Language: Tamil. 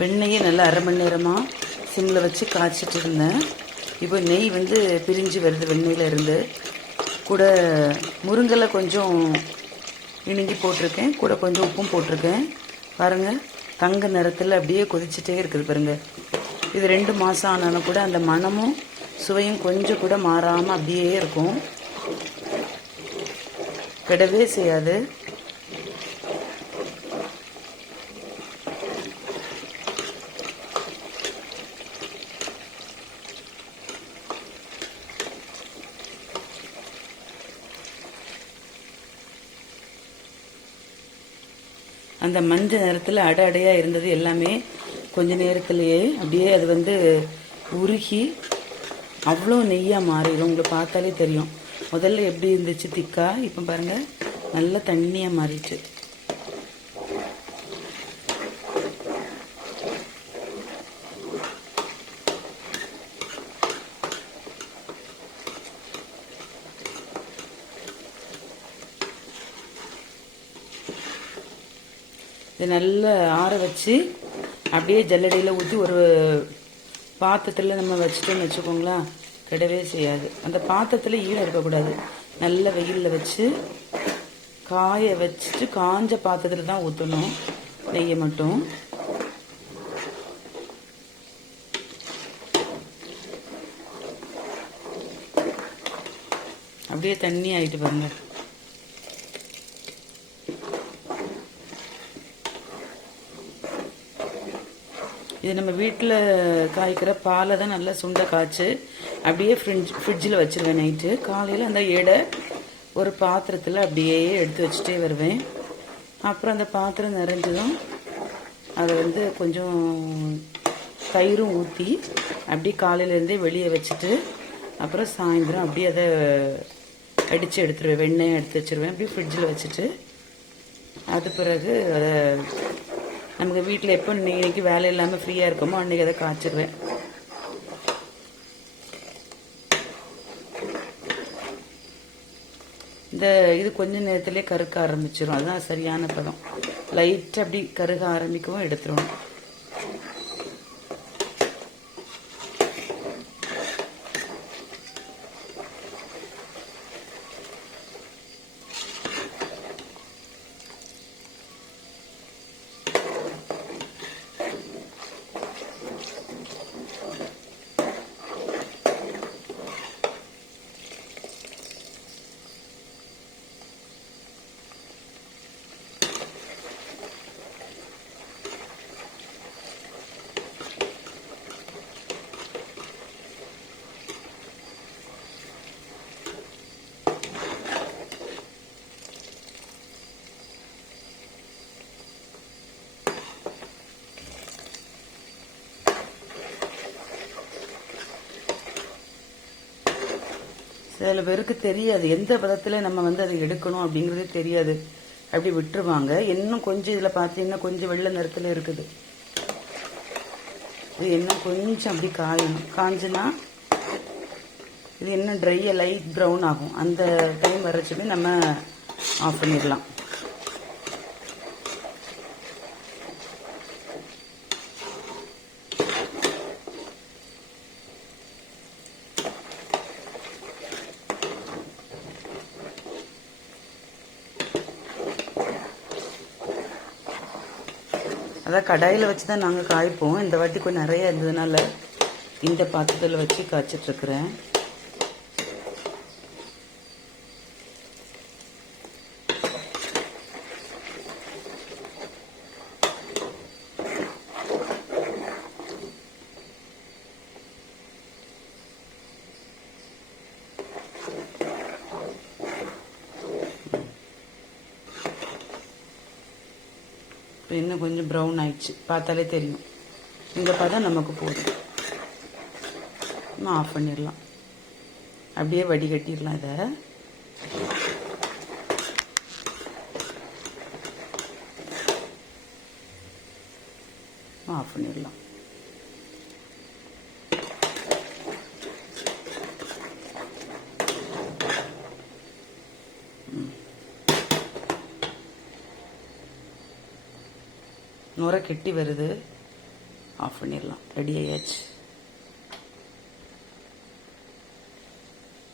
வெண்ணெயை நல்லா அரை மணி நேரமாக சிம்மில் வச்சு காய்ச்சிட்டு இருந்தேன். இப்போ நெய் வந்து பிரிஞ்சு வருது வெண்ணெயில் இருந்து. கூட முருங்கலை கொஞ்சம் இணுங்கி போட்டிருக்கேன். கூட கொஞ்சம் உப்பும் போட்டிருக்கேன். பாருங்கள் தங்க நிறத்தில் அப்படியே கொதிச்சுட்டே இருக்குது பாருங்கள் இது ரெண்டு மாதம் ஆனாலும் கூட அந்த மணமும் சுவையும் கொஞ்சம் கூட மாறாமல் அப்படியே இருக்கும். கெடவே செய்யாது. அந்த மஞ்சள் நிறத்தில் அடை அடையாக இருந்தது எல்லாமே கொஞ்ச நேரத்திலேயே. அப்படியே அது வந்து உருகி அவ்வளோ நெய்யாக மாறிடும் உங்களுக்கு பார்த்தாலே தெரியும். முதல்ல எப்படி இருந்துச்சு திக்கா? இப்போ பாருங்கள் நல்லா தண்ணியாக மாறிடுச்சு. இது நல்லா ஆற வச்சு அப்படியே ஜல்லடியில் ஊற்றி ஒரு பாத்திரத்தில் நம்ம வச்சுட்டோம்னு வச்சுக்கோங்களேன். கிடவே செய்யாது. அந்த பாத்திரத்தில் ஈரம் இருக்கக்கூடாது. நல்ல வெயிலில் வச்சு காய வச்சுட்டு காஞ்ச பாத்திரத்தில் தான் ஊற்றணும் நெய்யை மட்டும். அப்படியே தண்ணி ஆகிட்டு பாருங்கள் இது நம்ம வீட்டில் காய்க்கிற பாலை தான் நல்லா சுண்டை காய்ச்சி அப்படியே ஃப்ரிட்ஜ் ஃப்ரிட்ஜில் வச்சிருவேன் நைட்டு காலையில் அந்த எடை ஒரு பாத்திரத்தில் அப்படியே எடுத்து வச்சுட்டே வருவேன். அப்புறம் அந்த பாத்திரம் நிறைஞ்சதும் அதை வந்து கொஞ்சம் தயிரும் ஊற்றி அப்படியே காலையிலேருந்தே வெளியே வச்சுட்டு அப்புறம் சாயந்தரம் அப்படியே அதை அடித்து எடுத்துருவேன். வெண்ணெய் எடுத்து வச்சிருவேன். அப்படியே ஃப்ரிட்ஜில் வச்சுட்டு அது பிறகு அதை நமக்கு வீட்டில் எப்போ இன்னைக்கு வேலை இல்லாமல் ஃப்ரீயாக இருக்கோமோ அன்றைக்கி அதை காய்ச்சிருவேன். இந்த இது கொஞ்ச நேரத்திலே கருக்க ஆரம்பிச்சிடும் அதுதான் சரியான பதம். லைட்டாக அப்படி கருக ஆரம்பிக்கவும் எடுத்துருவோம். சில பேருக்கு தெரியாது. எந்த பதத்தில் நம்ம வந்து அதை எடுக்கணும் அப்படிங்கிறதே தெரியாது. அப்படி விட்டுருவாங்க. இன்னும் கொஞ்சம் இதில் பார்த்தீங்கன்னா கொஞ்சம் வெள்ளை நிறத்தில் இருக்குது. இது இன்னும் கொஞ்சம் அப்படி காயணும் காஞ்சுனா இது இன்னும் ட்ரையாக லைட் ப்ரௌன் ஆகும். அந்த டைம் வரைச்சுமே நம்ம ஆஃப் பண்ணிடலாம். அதான் கடாயில் வச்சு தான் நாங்கள் காய்ப்போம். இந்த வாட்டி கொஞ்சம் நிறைய இருந்ததுனால இந்த பாத்திரத்தில் வச்சு காய்ச்சிட்ருக்குறேன் இப்போ இன்னும் கொஞ்சம் ப்ரௌன் ஆயிடுச்சு. பார்த்தாலே தெரியும். இந்த பதம் நமக்கு போதும். நம்ம ஆஃப் பண்ணிடலாம். அப்படியே வடிகட்டிடலாம் இதை. ஆஃப் பண்ணிடலாம். நுரை கெட்டி வருது. ஆஃப் பண்ணிடலாம். ரெடி ஆயாச்சு.